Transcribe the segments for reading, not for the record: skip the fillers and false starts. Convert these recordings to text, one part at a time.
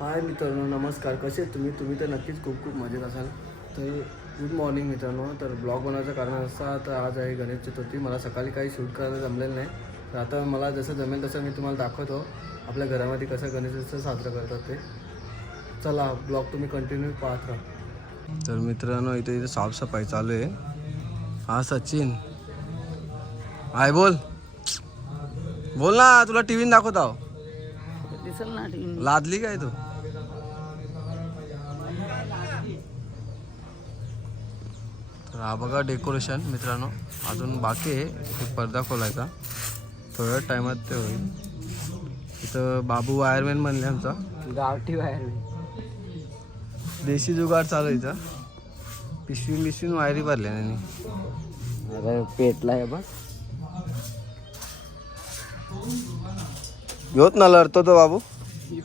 हाय मित्रांनो, नमस्कार. कसे आहेत तुम्ही? तुम्ही तर नक्कीच खूप खूप मजेत असाल. तर गुड मॉर्निंग मित्रांनो. तर ब्लॉग बनवायचं कारण असं, तर आज आहे गणेश चतुर्थी. मला सकाळी काही शूट करायला जमलेलं नाही, तर आता मला जसं जमेल तसं मी तुम्हाला दाखवतो आपल्या घरामध्ये कसं गणेशोत्सव साजरा करतात ते. चला, ब्लॉग तुम्ही कंटिन्यू पाहत राहा. तर मित्रांनो, इथे साफसफाई चालू आहे. हा सचिन, हाय बोल बोल ना, तुला टी व्ही दाखवत आहो. दिसल ना लादली काय तू? तर हा बघा डेकोरेशन मित्रांनो, अजून बाकी आहे. एक पडदा खोलायचा, थोड्या टायमात ते होईल. इथं बाबू वायरमॅन म्हणले आमचा, गावठी बाहेर देशी जुगाड चालू आहे इथं. पिशवी वायरी भरल्या त्यांनी. अरे पेटला है बस. योत ना लड़तो तो बाबू. ये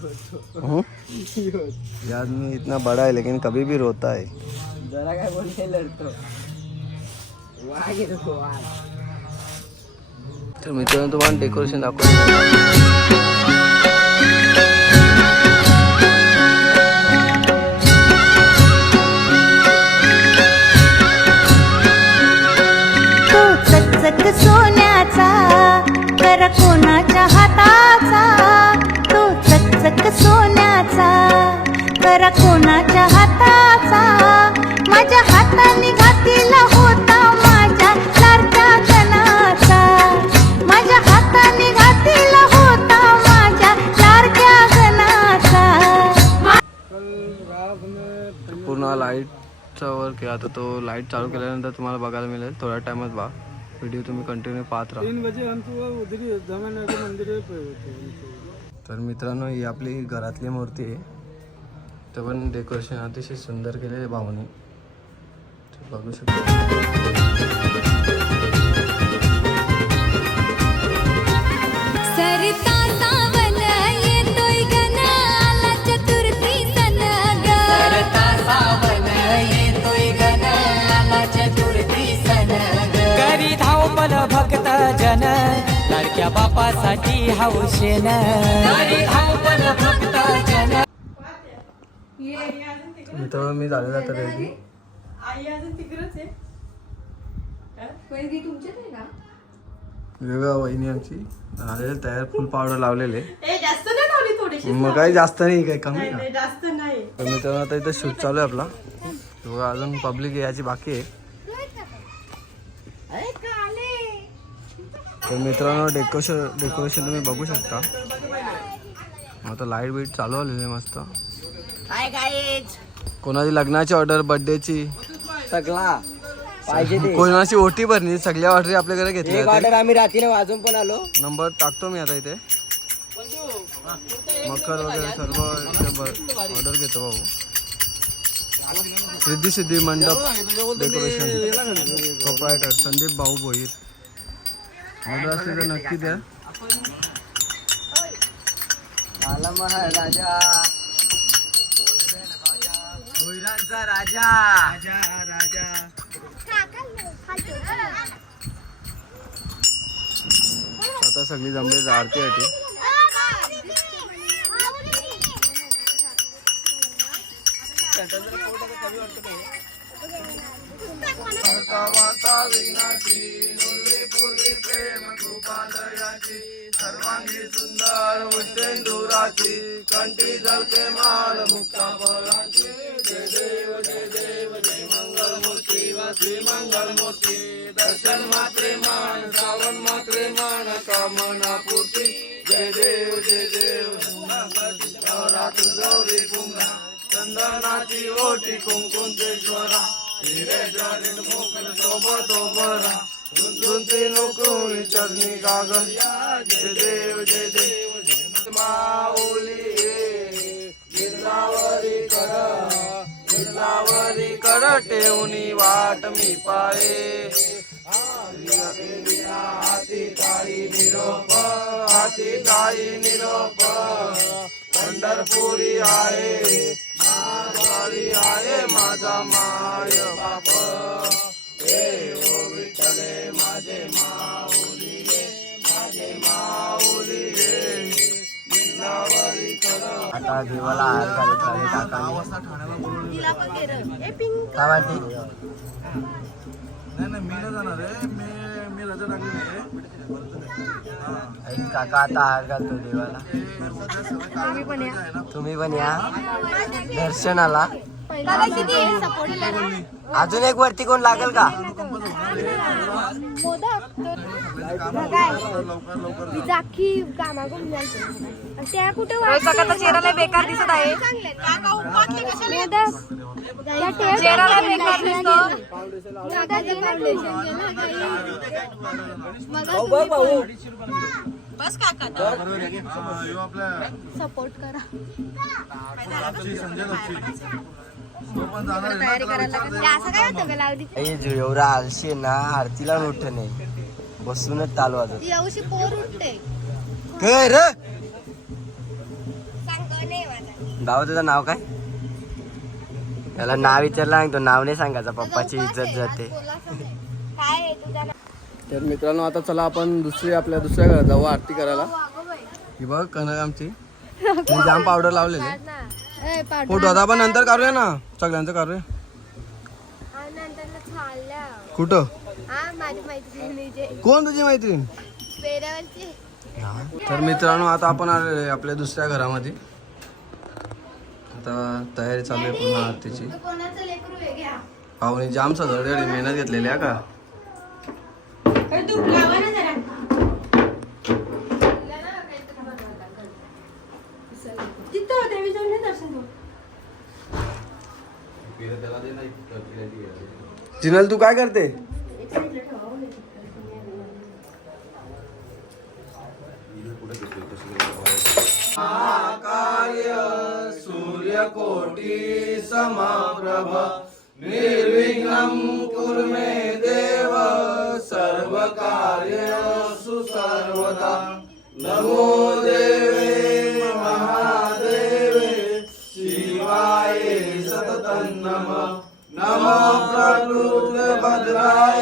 आदमी इतना बड़ा है लेकिन कभी भी रोता है. जरा काय बोलते लढतो वाघ येतो वाघ. तर मित्रांनो, तुम्हाला डेकोरेशन दाखवतो. चकचक सोन्याचा कर कोणाच्या हाताचा, तो चकचक सोन्याचा कर कोणाच्या हाताचा. माझ्या हाताने घातीला होता माझ्या लाडक्या गणाचा, माझ्या हाताने घातीला होता माझ्या लाडक्या गणाचा. पूर्ण लाईटचा वर्क आहे. आता तो लाईट चालू केल्यानंतर तुम्हाला बघायला मिळेल. थोड्या टायमात बघा व्हिडिओ, तुम्ही कंटिन्यू पाहत राहा. 3 बजे हम तो उधर ही जमाना के मंदिर पे होते. तर मित्रांनो, ही आपली घरातली मूर्ती आहे. ते पण डेकोरेशन अतिशय सुंदर केले आहे भाऊने, ते बघू शकतो. सरिता सावन येतोय गण आला चतुर्थी सण ग. सरता सावन येतोय गण आला चतुर्थी सण करी धावपल भक्त जन लाडक्या बापासाठी हौशेन करी धावपल भक्त जन. मित्रांनो, मी झालेला तर रेडी. आई अजून तिकडेच आहे. वेगळा वहिनी आमची झालेले तयार, फुल पावडर लावलेले. ए जास्त नाही लावली, थोडीशी मग काही जास्त नाही, काही कमी नाही ना. नाही, जास्त नाही. तर मित्रांनो, आता इथं शूट चालू आहे आपला. बघा, अजून पब्लिक यायची बाकी आहे. तर मित्रांनो, डेकोरेशन तुम्ही बघू शकता. आता लाईट बीट चालू आलेली आहे मस्त. Hi guys. कोणाची लग्नाची ऑर्डर, बर्थडेची, सगळा पाहिजे ते. कोणाची ओटी भरणी, सगळ्या ऑर्डर आपल्याकडे एक घेतल्या. ऑर्डर आम्ही रात्रीने वाजून पण आलो. नंबर टाकतो मी आता इथे. मकर वगैरे सर्व ऑर्डर घेतो भाऊ. रिद्धी सिद्धी मंडप डेकोरेशन प्रोप्रायटर संदीप भाऊ भोईर. ऑर्डर असली तर नक्की द्या. आला महाराजा भोईरांचा राजा राजा. आता सगळी जमली आरतीसाठी. सर्वांगी सुंदर उच्चेंदुराची कंठी झलके माल मुक्ता फळांची. जय देव जय देव जय मंगल मूर्ती व श्री मंगल मूर्ती. दर्शन मात्रे मान, श्रावण मात्रे मान, कामना पूर्ती. जय देव जय देव. नवरात्र गौरी पुंगा, चंदनाची ओटी कुंकुंतेश्वरा. हिरे जडित मुकुट शोभतो बरा, झुंझुंती नुकुळी चरणी गागल. जय देव जय देव जय माऊली. गिरणावरी कर ठेवणी वाट मी पाळे. हाती काळी निरोप, हाती काळी निरोप. पंढरपुरी आहे, मारवाडी आहे माझा माय बाप. विठ्ठले माझे माऊली रे, माझे माऊली रे. गिरणावरी आता देवाला हार घालत आले काकांनी. काय वाटते? नाही मी नाही जाणार आहे. मी रजा टाकली नाही. ऐक काका आता हार घालतो देवाला. तुम्ही पण या दर्शनाला. अजून एक वरती कोण लागेल का? त्या कुठे चेहऱ्याला बेकार दिसत आहे. चेहऱ्याला बेकार दिसतो. बस काका सपोर्ट करा. संजय लक्ष्मी तो पण जाणार तयारी करायला लागेल. असं काय होतं लावली एवढा आळशी आहे ना, आरतीला मोठ नाही, बसूनच चालू वाजत. यावर्षी पोर उठते. काय रे सांगतो नाही माझा. भाऊ तुझं नाव काय? त्याला नाव विचारलं तो नाव नाही सांगायचा, पप्पाची इज्जत जाते. काय आहे तुझा नाव? तर मित्रांनो आता चला आपण आपल्या दुसऱ्या घरात जाऊ आरती करायला. ही बघ कनक आमची जाम पावडर लावलेले. फोटो आता आपण नंतर काढूया ना, सगळ्यांचं काढूया. कुठं? कोण तुझी मैत्रीण? तर मित्रांनो आता आपण आलेले आपल्या दुसऱ्या घरामध्ये. आता तयारी चालू आहे पुन्हा आरतीची. पाहुणे जाम सगळं मेहनत घेतलेली आहे का? जिनल तू काय करते? कार्य सूर्यकोटि समप्रभ निर्विघ्नं कुरु मे देव सर्वकार्येषु सर्वदा. नमो देवे महादेवे शिवाय सततं नमः. नमो प्रकृते भद्राय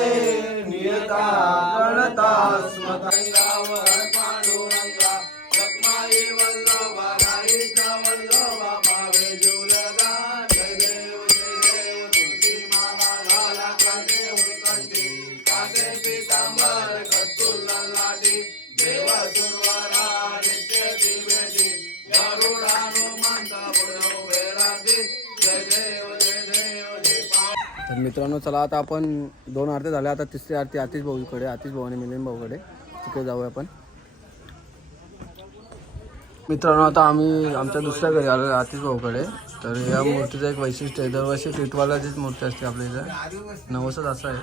नियता प्रणता स्मृतंगावर पांडुरंगा लक्ष्मी वल्लभा राईचा वल्लभा भावे जुलगा. जय देव तुलसी माला घाला कंठे उत्कंठी कासे पीतांबर कस्तुर लाटी देव सुरवरा नित्य दिव्यटी गरुडानुमंत पुढो वेराती. जय देव तर मित्रांनो चला आता आपण 2 आरती झाल्या. आता तिसरी आरती आतिश भाऊकडे, आतिश भाऊ आणि मिलिंद भाऊकडे, तिकडे जाऊया आपण. मित्रांनो आता आम्ही आमच्या दुसऱ्या घरी आलो आतिश भाऊकडे. तर या मूर्तीचं एक वैशिष्ट्य आहे, दरवर्षी टिटवालाचीच मूर्ती असते आपल्या इथं. नवसच असं आहे.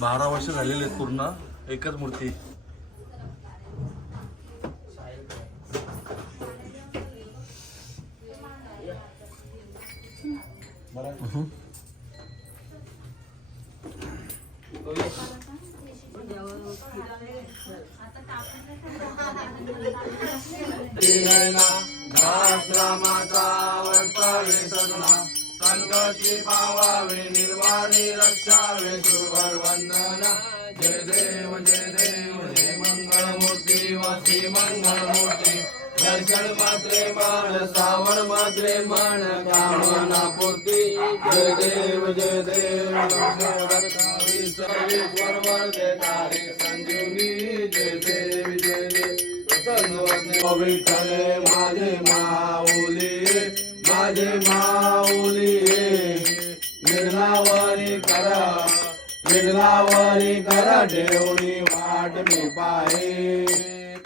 12 वर्ष झालेले आहेत पूर्ण एकच मूर्ती. संकटी पावावे निर्वाणी रक्षावे सुरवर वंदना. जय देव जय मंगल मूर्ती व श्री मंगल मूर्ती. दर्शन मात्रे मान सावर मात्रे मान कामना पूर्ती. जय देव सर्वेश्वर वर्धकारी संजीवनी. जय देव विठ्ठले माझे माऊली माझे माऊली. निर्लावरी करा ठेवणी वाट मी पाहे.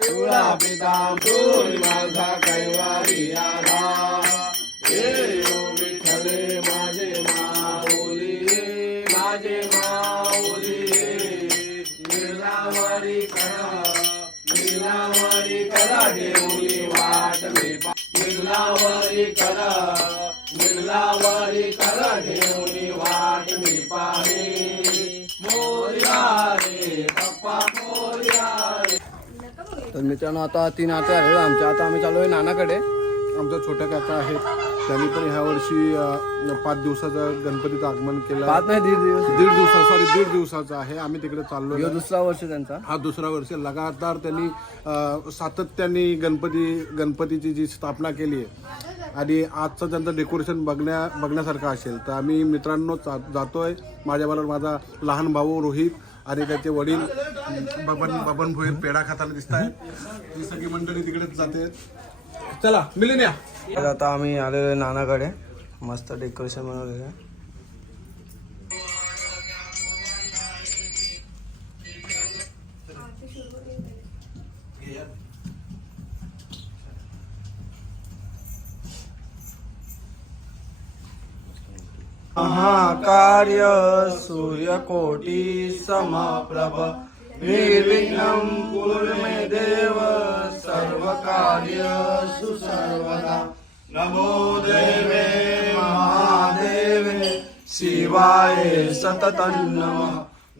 तुळा पिता तुळ माझा कैवारी आला. हे विठ्ठले माझे माऊली माझे माऊली. निर्लावरी करा ठेवणी वाट मी पाहे. निर्लावरी करा ठेवणी वाट मी पाहे. मोरया रे पप्पा मोरया रे. तर मित्रांनो आता 3 आरती आले आमच्या. आता आम्ही चालू आहे नानाकडे. आमचा छोटा काका आहेत, त्यांनी पण ह्या वर्षी 5 दिवसाचं गणपतीचं आगमन केलं. 5 नाही 1.5 दिवस. 1.5 दिवसाचा आहे. आम्ही तिकडे चाललो. ह्यो दुसरा वर्ष त्यांचा. हा दुसरा वर्ष लगातार त्यांनी सातत्याने गणपतीची जी स्थापना केली आहे आणि आजचं त्यांचं डेकोरेशन बघण्यासारखं असेल. तर आम्ही मित्रांनो जातोय. माझ्याबरोबर माझा लहान भाऊ रोहित आणि त्याचे वडील बबन भोईर पेढा खाताना दिसत आहेत. ती सगळी मंडळी तिकडेच जाते. चला मिळून या. आता आम्ही आलेलो नानाकडे. मस्त डेकोरेशन बनवलेलं आहे. महाकार्य सूर्यकोटी समप्रभ निर्विघ्नं कुरु मे देव सर्वकार्येषु सर्वदा. नमो देवे महादेवे शिवाय सततं नमः.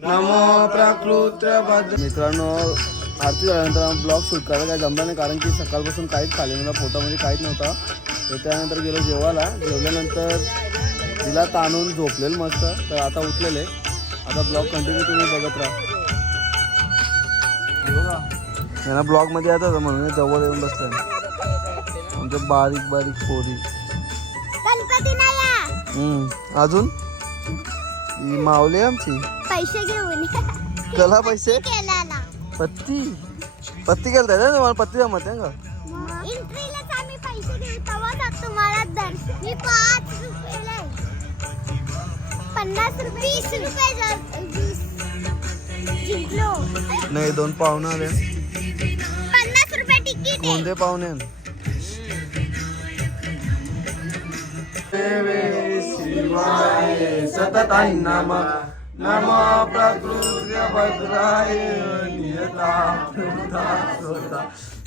नमो प्रकृत्य भद्र. मित्रांनो आरती झाल्यानंतर ब्लॉग शूट करायला काही जमलं नाही, कारण की सकाळपासून काहीच खाल्लं नव्हतं, पोटामध्ये काहीच नव्हतं. तर त्यानंतर गेलो जेवायला. जेवल्यानंतर तिला ताणून झोपलेलं मस्त. तर आता उठलेले. आता ब्लॉग कंटिन्यू तुम्ही बघत राहा. यांना ब्लॉगमध्ये येतात म्हणून जवळ येऊन बसले आमच्या बारीक बारीक पोरी. अजून ही मावली आमची पैसे घेऊन कला पैसे केला पत्ती केलं ना तुम्हाला. पत्ती जमत आहे का? एंट्रीलाच आम्ही पैसे घेऊ तेव्हा जातो मला दर्शन. मी 5 रुपयाला 50 रुपये 20 रुपये जिंकलो. नाही 2 पाहुणे आले. 50 रुपये तिकीट. कोणते पाहुणे? शिवाय सततं नमः. नमः प्रकृत्य भद्राय नियता स्वता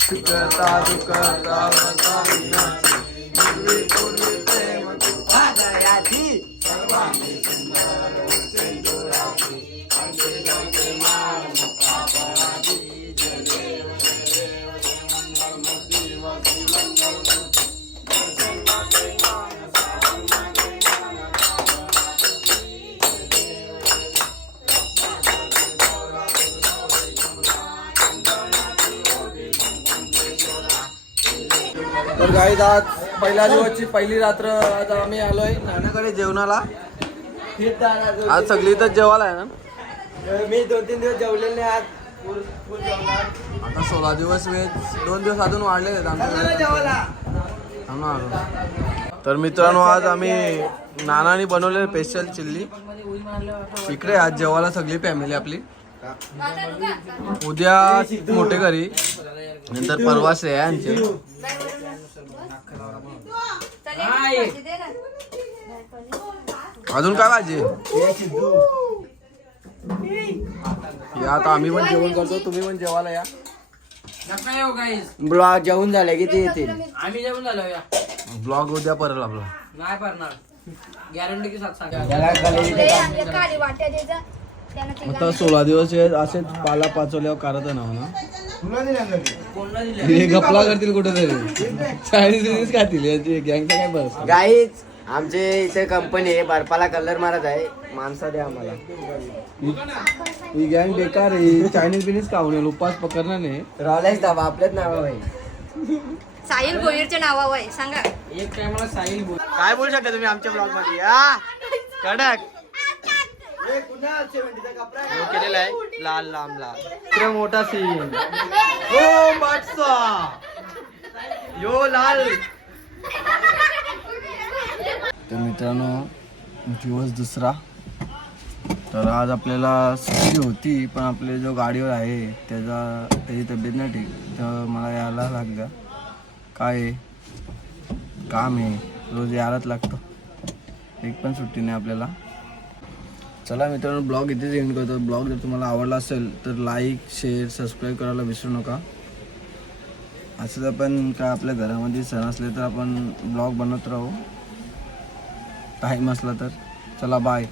सुखता दुःखता वता विनाशी निर्विपूर्वी प्रेम कृपा दयाची सर्वांगी सुंदर सिंधुराशी अंते जंते मान मुक्ता पराधी. जय देव जय देव जय मंगल मूर्ती वसी मंगल मूर्ती. दर्शन माते मान सावन माते मान तर गाईज आज पहिल्या दिवसची पहिली रात्र. आज आम्ही आलोय नानाकडे जेवणाला. आज सगळी तर जेवायला आहे ना. मी 2-3 दिवस जेवलेले आज. आता 16 दिवस वेळ 2 दिवस अजून वाढले तर मित्रांनो आज आम्ही नानाने बनवलेले स्पेशल चिल्ली इकडे आज जेवायला सगळी फॅमिली आपली. उद्या मोठे घरी नंतर परवा श्रेयांचे. अजून काय भाजी? या आता आम्ही पण जेवण करतो. तुम्ही पण जेवायला या. ब्लॉग जेवून झाले की ते येतील. आम्ही जेवण झालो या. ब्लॉग उद्या परल आपला. नाही पडणार गॅरंटी की साथ सांगा. आता 16 दिवस असेच पाला पाचवल्यावर करत ना ना. हे गपला करतील कुठेतरी. चायनीज खातील यांची गँगचा काय बस. गाईच आमचे इथे कंपनी आहे बर्फाला कलर मारत आहे. माणसा द्या आम्हाला. ही गँग बेकार आहे. चायनीज बिनीज खाऊन येईल. उपास पकडणार नाही. रॉलेक्स दाबा आपल्याच नाव आहे. साहिल भोईरच्या नावावर आहे सांगा. एक टायमाला साहिल बोल. काय बोलू शकता तुम्ही आमच्या ब्लॉग मध्ये? या कडक केलेला आहे लाल लांब लाल मोठा सीन. हो बादशाह यो लाल. तर मित्रांनो दिवस दुसरा. तर आज आपल्याला सुट्टी होती पण आपले जो गाडीवर आहे त्याची तब्येत नाही ठीक. तर मला यायला लागलं. काय काम आहे रोज यायलाच लागतं. एक पण सुट्टी नाही आपल्याला. चला मित्रांनो ब्लॉग इथेच एंड करतो. ब्लॉग जर तुम्हाला आवडला असेल तर लाईक शेअर सबस्क्राईब करायला विसरू नका. असंच आपण काय आपल्या घरामध्ये सण असले तर आपण ब्लॉग बनवत राहू टाईम असला तर. चला बाय.